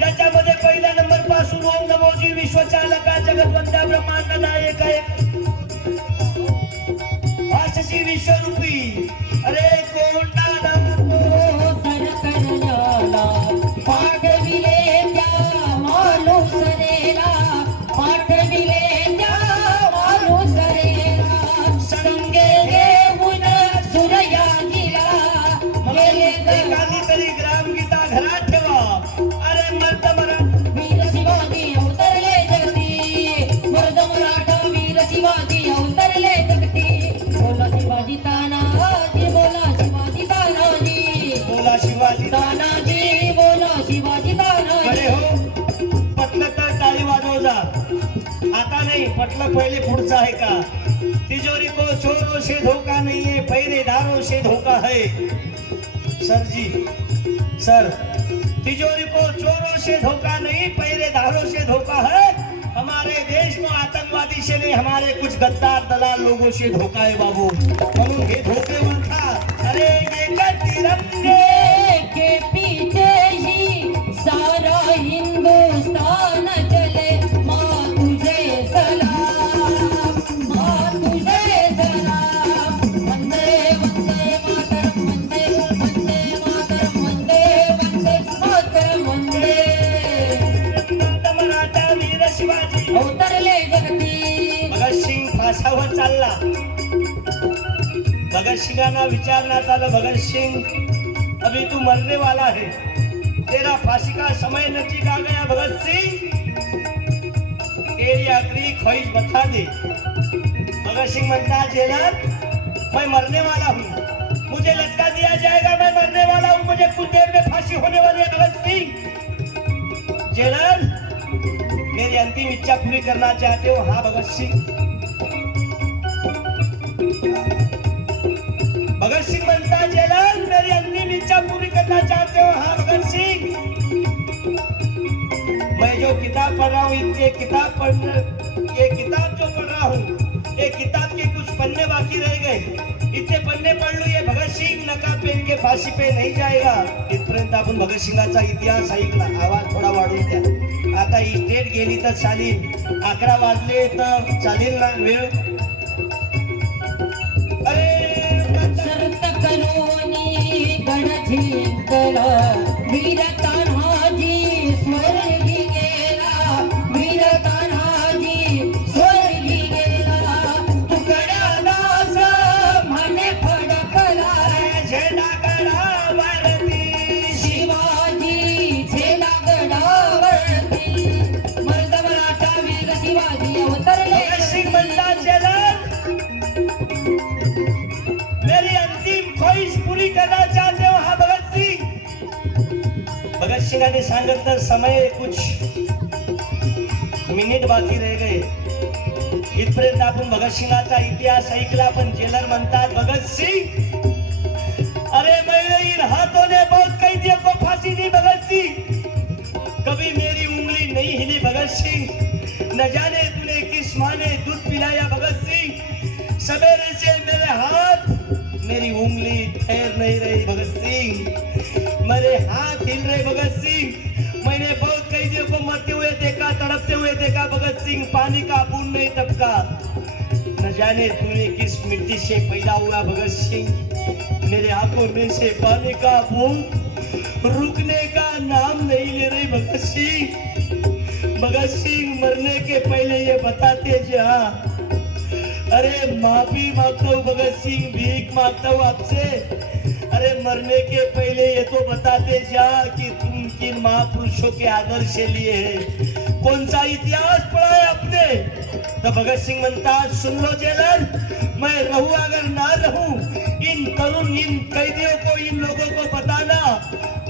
याच्यामध्ये पहिल्या नंबर पासून ओम नमोजी विश्वचालका जगतवंद्या ब्रह्मांड नायक आहे आशशी विश्वरूपी. अरे कोणता नाम सरकर झाला पाठविले त्या माणूस रेला पाठविले त्या माणूस रेला संगे घेऊन सुरयाजीला गेले एखादी तरी ग्रामगीता घरात ठेवा. अरे मर्द मराठा वीर शिवाजी अवतरले जगती मर्द मराठा वीर शिवाजी अवतरले जगती बोला शिवाजी तानाजी बोला शिवाजी तानाजी बोला शिवाजी तानाजी बोला शिवाजी तानाजी अरे हो, पटलं तर टाळी वाजव जा. आता नाही पटलं, पहिले पुढचं आहे का? तिजोरी को चोरों से धोखा नहीं है, पहरेदारों से धोखा है. सर जी, सर, तिजोरी को चोरों से धोखा नहीं, पहरेदारों से धोखा है. हमारे देश को आतंकवादी से नहीं, हमारे कुछ गद्दार दलाल लोगों से धोखा है बाबू. म्हणून हे धोके ओळखा. अरे एक तिरंगे के पीछे ही सारा हिंदुस्तान चले माँ तुझे सलाम माँ तुझे सलाम वंदे वंदे मातरम वंदे वंदे मातरम वंदे वंदे मातरम वंदे मर्द मराठा वीर शिवाजी. अवतरले जगती भगतसिंग फासावर चालला. भगतसिंगांना विचारण्यात आलं, भगतसिंग अभी तू मरने वाला है, तेरा फांसी का समय नजदीक आ गया. भगत सिंह तेरी आखिरी ख्वाहिश बता दे. भगत सिंह म्हणता, जेलर मैं मरने वाला हूँ, मुझे लटका दिया जाएगा, मैं मरने वाला हूँ, मुझे कुछ देर में फांसी होने वाली है. भगत सिंह, जेलर मेरी अंतिम इच्छा पूरी करना चाहते हो? हाँ भगत सिंह. भगत सिंह म्हणता, जेलर मेरी अंतिम इच्छा पूरी करना चाहते हो? हाँ भगत सिंह. मैं जो किताब पढ़ रहा हूँ, ये किताब जो पढ़ रहा हूँ, ये किताब के कुछ पन्ने बाकी रह गए. इतने पन्ने पढ़ लू, ये भगत सिंह नका पेन के फाशी पे नहीं जाएगा. इथपर्यंत आपण भगत सिंगाचा इतिहास ऐकला. आवाज थोडा वाढून द्या. आता इस्टेट गेली तर चालेल, 11 वाजले तर चालेल ना वेळ? अरे शरत करोनी गड जिंकला वीर तान्हाजी स्वर्गी गेला वीर तान्हाजी स्वर्गी गेला तुकड्या दास म्हणे फडकला झेंडा गडावरती शिवाजी झेला गडावरती सिंगाने सांगितलं समय कुछ मिनिट बाकी रह गए. इथपर्यंत आपण भगतसिंगाचा इतिहास ऐकला. पण जेलर म्हणतात भगतसिंग अरे मैंने इन हाथों ने बहुत कैदियों को फांसी दी भगत सिंह, कभी मेरी उंगली नहीं हिली भगत सिंह, न जाने तूने किस माँ ने दूध पिलाया भगत सिंह, सवेरे से मेरे हाथ मेरी उंगली ठहर नहीं रही भगत सिंह, मेरे हाथ हिल रहे भगत सिंह, मैंने बहुत कैदियों को मरते हुए देखा, तड़पते हुए देखा भगत सिंह, पानी का बूंद नहीं टपका, न जाने तूने किस मिट्टी से पैदा हुआ भगत सिंह, मेरे आंखों में से पानी का बूंद रुकने का नाम नहीं ले रही भगत सिंह. भगत सिंह मरने के पहले ये बताते जी हाँ. अरे माफी मांगता हूँ भगत सिंह, भीख मांगता हूँ आपसे. अरे मरने के पहले ये तो बताते जा कि तुम किन महापुरुषों के आदर्श लिए है, कौन सा इतिहास पढ़ा है आपने. तो भगत सिंह म्हणता सुन लो जेलर, मैं रहूं अगर ना रहूं, इन तरुण इन कैदियों को इन लोगों को बताना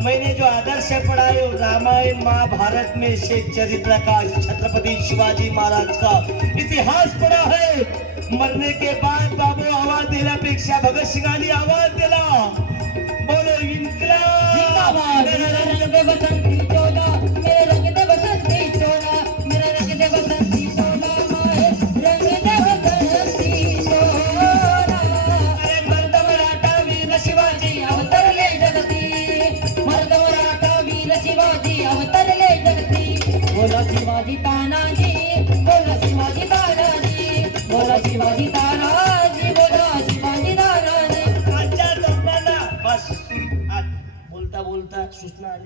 मैंने जो आदर्श पढ़ा है रामायण महाभारत में से चरित्र का छत्रपति शिवाजी महाराज का इतिहास पढ़ा है. मरने के बाद बाबू आवाज देण्यापेक्षा भगत सिंगांनी आवाज दिला. बोलो इन्कलाब जिंदाबाद. मेरा रंग दे बसंती चोला, मेरे रंग दे बसंती चोला, मेरा रंग दे बसंती चोला, माए रंग दे बसंती चोला. अरे मर्द मराठा वीर शिवाजी अवतरले जगती, मर्द मराठा वीर शिवाजी अवतरले जगती. बोला शिवाजी तानाजी, बोला शिवाजी तानाजी, बोला शिवाजी तानाजी, बोला शिवाजी तानाजी. आजच्या तरुणांना बस आज बोलता बोलता सूचना आली.